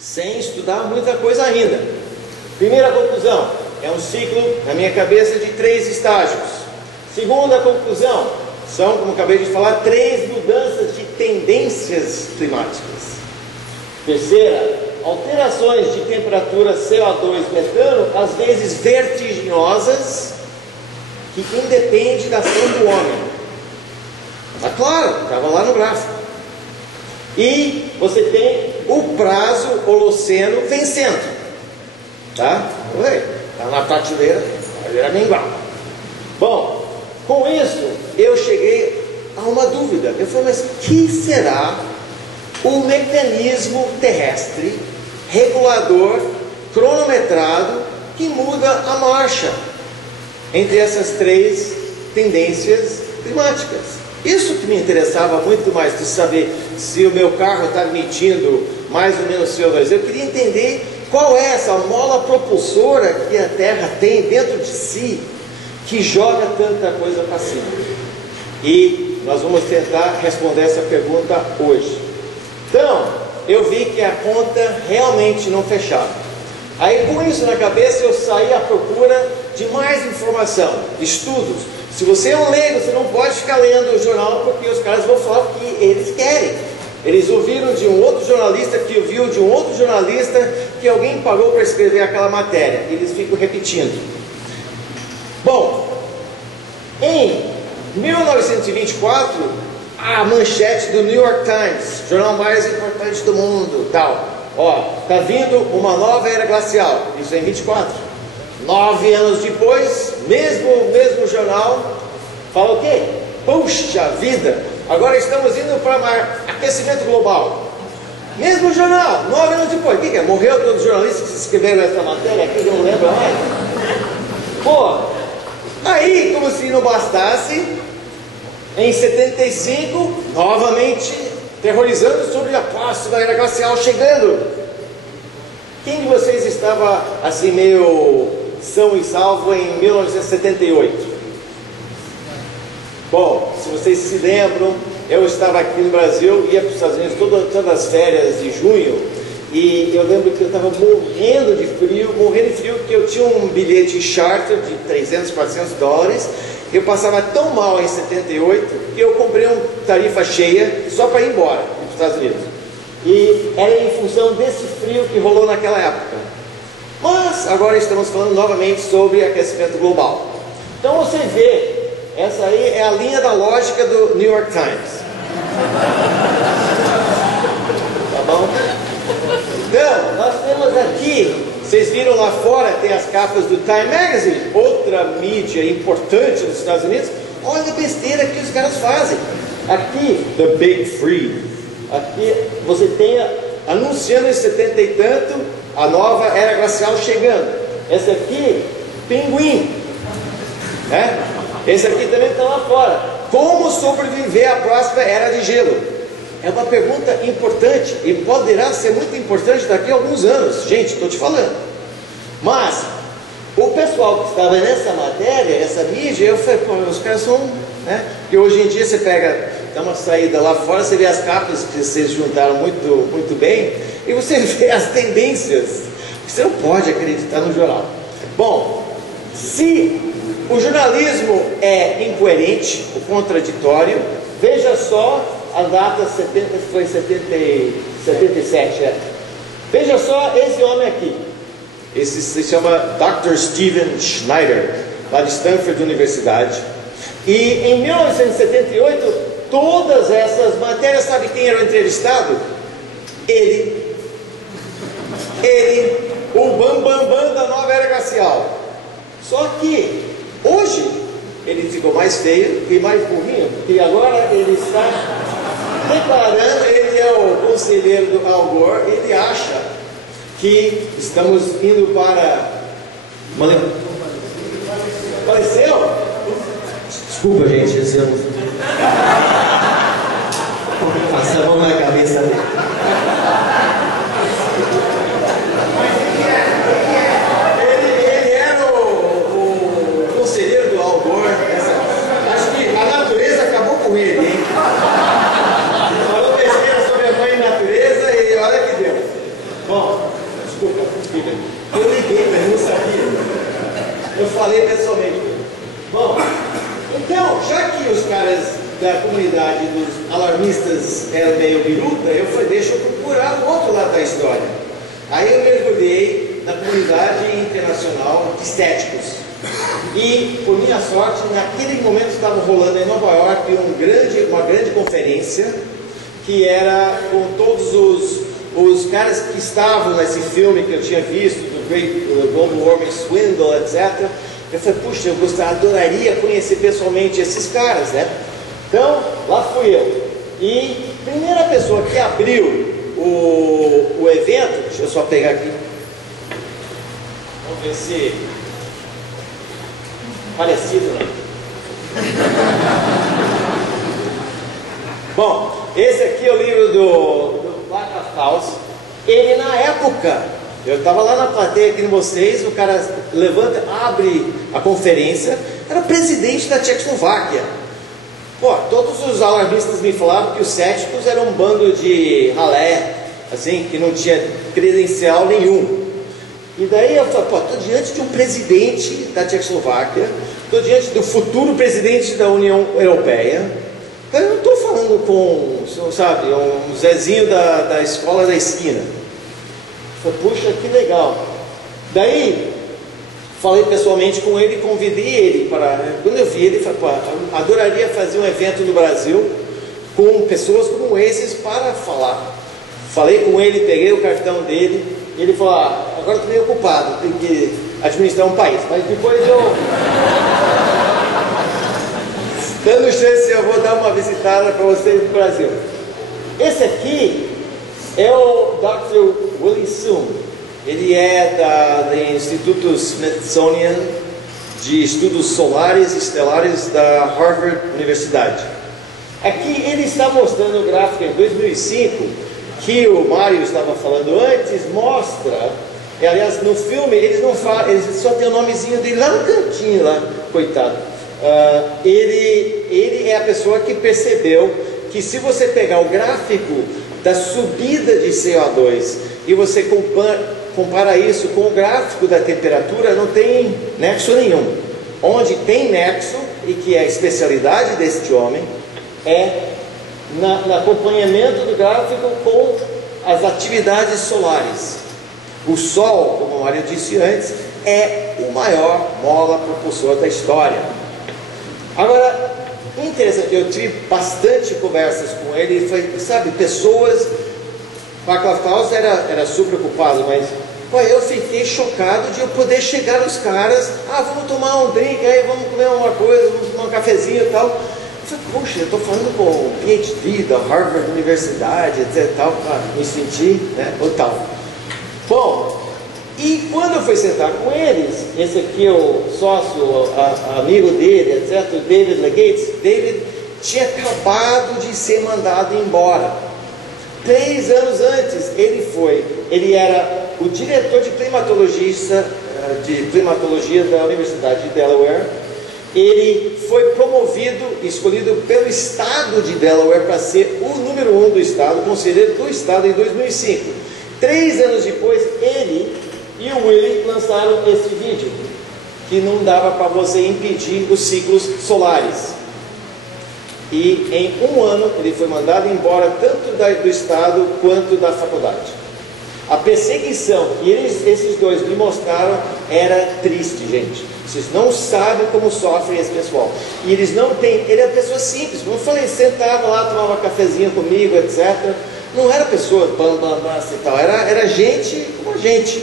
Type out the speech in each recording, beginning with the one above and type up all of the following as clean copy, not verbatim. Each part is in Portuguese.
sem estudar muita coisa ainda. Primeira conclusão, é um ciclo, na minha cabeça, de 3 estágios. Segunda conclusão, são, como acabei de falar, 3 mudanças de tendências climáticas. Terceira, alterações de temperatura CO2 metano, às vezes vertiginosas, que independem da ação do homem. Está claro, estava lá no gráfico. E você tem o prazo Holoceno vencendo. Tá? Está na prateleira mingual. Bom, com isso eu cheguei a uma dúvida. Eu falei, mas que será o mecanismo terrestre regulador cronometrado que muda a marcha entre essas 3 tendências climáticas? Isso que me interessava muito mais, de saber se o meu carro está emitindo mais ou menos CO2. Eu queria entender qual é essa mola propulsora que a Terra tem dentro de si, que joga tanta coisa para cima. E nós vamos tentar responder essa pergunta hoje. Então, eu vi que a conta realmente não fechava. Aí, com isso na cabeça, eu saí à procura de mais informação, estudos. Se você é um leigo, você não pode ficar lendo o jornal, porque os caras vão falar o que eles querem. Eles ouviram de um outro jornalista, que ouviu de um outro jornalista, que alguém pagou para escrever aquela matéria. Eles ficam repetindo. Bom, em 1924, a manchete do New York Times, jornal mais importante do mundo, tal. Ó, tá vindo uma nova era glacial. Isso é em 24. 9 anos depois, mesmo jornal, fala o quê? Puxa vida, agora estamos indo para aquecimento global. Mesmo jornal, 9 anos depois. O que é? Morreu todos os jornalistas que escreveram essa matéria aqui, eu não lembro mais. Pô, aí, como se não bastasse, em 75, novamente terrorizando sobre a próxima era glacial chegando. Quem de vocês estava assim meio são e salvo em 1978? Bom, se vocês se lembram, eu estava aqui no Brasil, ia para os Estados Unidos todas as férias de junho, e eu lembro que eu estava morrendo de frio, porque eu tinha um bilhete charter de 300, 400 dólares, eu passava tão mal em 78, que eu comprei uma tarifa cheia só para ir embora para os Estados Unidos. E era em função desse frio que rolou naquela época. Mas agora estamos falando novamente sobre aquecimento global. Então você vê, essa aí é a linha da lógica do New York Times. Tá bom? Então, nós temos aqui, vocês viram lá fora, tem as capas do Time Magazine, outra mídia importante nos Estados Unidos. Olha a besteira que os caras fazem. Aqui, The Big Free. Aqui você tem anunciando em 70 e tanto a nova era glacial chegando. Essa aqui, pinguim, né? Esse aqui também está lá fora. Como sobreviver à próxima era de gelo? É uma pergunta importante e poderá ser muito importante daqui a alguns anos. Gente, estou te falando. Mas o pessoal que estava nessa matéria, essa mídia, eu falei, pô, os caras são, né? Porque hoje em dia você pega, dá uma saída lá fora, você vê as capas que vocês juntaram muito bem, e você vê as tendências. Você não pode acreditar no jornal. Bom, se o jornalismo é incoerente, o contraditório, veja só a data 70, foi 77, Veja só esse homem aqui. Esse se chama Dr. Steven Schneider, lá de Stanford Universidade. E em 1978, todas essas matérias, sabe quem era o entrevistado? Ele, o bambambam da nova era glacial. Só que hoje ele ficou mais feio e mais burrinho, porque agora ele está declarando, ele é o conselheiro do Al Gore, ele acha que estamos indo para... Apareceu? Desculpa, gente, esse ano. Passa a mão na cabeça dele. Ele era o conselheiro do Al Gore. Acho que a natureza acabou com ele, hein? Falou besteira sobre a mãe natureza e olha que deu. Bom, alarmistas eram meio biruta, eu falei, deixa eu procurar o outro lado da história. Aí eu mergulhei na comunidade internacional de céticos. E, por minha sorte, naquele momento estava rolando em Nova York uma grande conferência, que era com todos os caras que estavam nesse filme que eu tinha visto, do Great Global Warming Swindle, etc. Eu falei, puxa, eu adoraria conhecer pessoalmente esses caras, né? Então, lá fui eu. E a primeira pessoa que abriu o evento, deixa eu só pegar aqui. Vamos ver se... Parecido, né? Bom, esse aqui é o livro do Václav Klaus. Ele, na época, eu estava lá na plateia aqui com vocês, o cara levanta, abre a conferência, era o presidente da Tchecoslováquia. Pô, todos os alarmistas me falavam que os céticos eram um bando de ralé, assim, que não tinha credencial nenhum. E daí eu falei, pô, estou diante de um presidente da Tchecoslováquia, estou diante do futuro presidente da União Europeia. Eu não estou falando com, sabe, um Zezinho da escola da esquina. Eu falei, puxa, que legal. Daí, falei pessoalmente com ele, convidei ele para... Quando eu vi ele, falei, pô, adoraria fazer um evento no Brasil com pessoas como esses para falar. Falei com ele, peguei o cartão dele, e ele falou, agora estou meio ocupado, tenho que administrar um país, mas depois eu... Dando chance, eu vou dar uma visitada para vocês no Brasil. Esse aqui é o Dr. Willie Soon. Ele é do Instituto Smithsonian de Estudos Solares e Estelares da Harvard Universidade. Aqui ele está mostrando o gráfico em 2005, que o Mário estava falando antes, mostra, aliás, no filme eles não falam, eles só tem o nomezinho dele lá no cantinho, lá, coitado. Ele é a pessoa que percebeu que se você pegar o gráfico da subida de CO2 e você compara isso com o gráfico da temperatura, não tem nexo nenhum. Onde tem nexo, e que é a especialidade deste homem, é no acompanhamento do gráfico com as atividades solares. O Sol, como o Mário disse antes, é o maior mola propulsor da história. Agora, interessante, eu tive bastante conversas com ele, foi, sabe, pessoas... Václav Klaus era super ocupado, mas pô, eu fiquei chocado de eu poder chegar nos caras, vamos tomar um drink, aí vamos comer uma coisa, vamos tomar um cafezinho e tal. Eu falei, poxa, eu estou falando com o PhD da Harvard Universidade, etc, tal, para me sentir, né, ou tal. Bom, e quando eu fui sentar com eles, esse aqui é o sócio, amigo dele, etc, o David Legates. David tinha acabado de ser mandado embora. 3 anos antes, ele era o diretor de climatologia da Universidade de Delaware. Ele foi promovido, escolhido pelo estado de Delaware para ser o número 1 do estado, conselheiro do estado em 2005. 3 anos depois, ele e o Willie lançaram esse vídeo, que não dava para você impedir os ciclos solares. E em 1 ano ele foi mandado embora tanto do estado quanto da faculdade. A perseguição que esses dois me mostraram era triste, gente. Vocês não sabem como sofre esse pessoal. E eles não têm... Ele era pessoa simples. Como eu falei, sentava lá, tomava cafezinho comigo, etc. Não era pessoa bambambasta e tal. Era gente como a gente.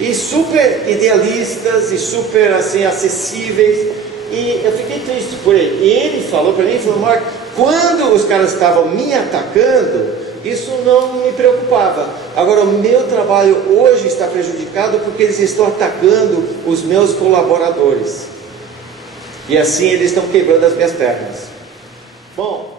E super idealistas e super assim, acessíveis. E eu fiquei triste por ele. E ele falou para mim, Mark, quando os caras estavam me atacando, isso não me preocupava. Agora, o meu trabalho hoje está prejudicado porque eles estão atacando os meus colaboradores. E assim eles estão quebrando as minhas pernas. Bom...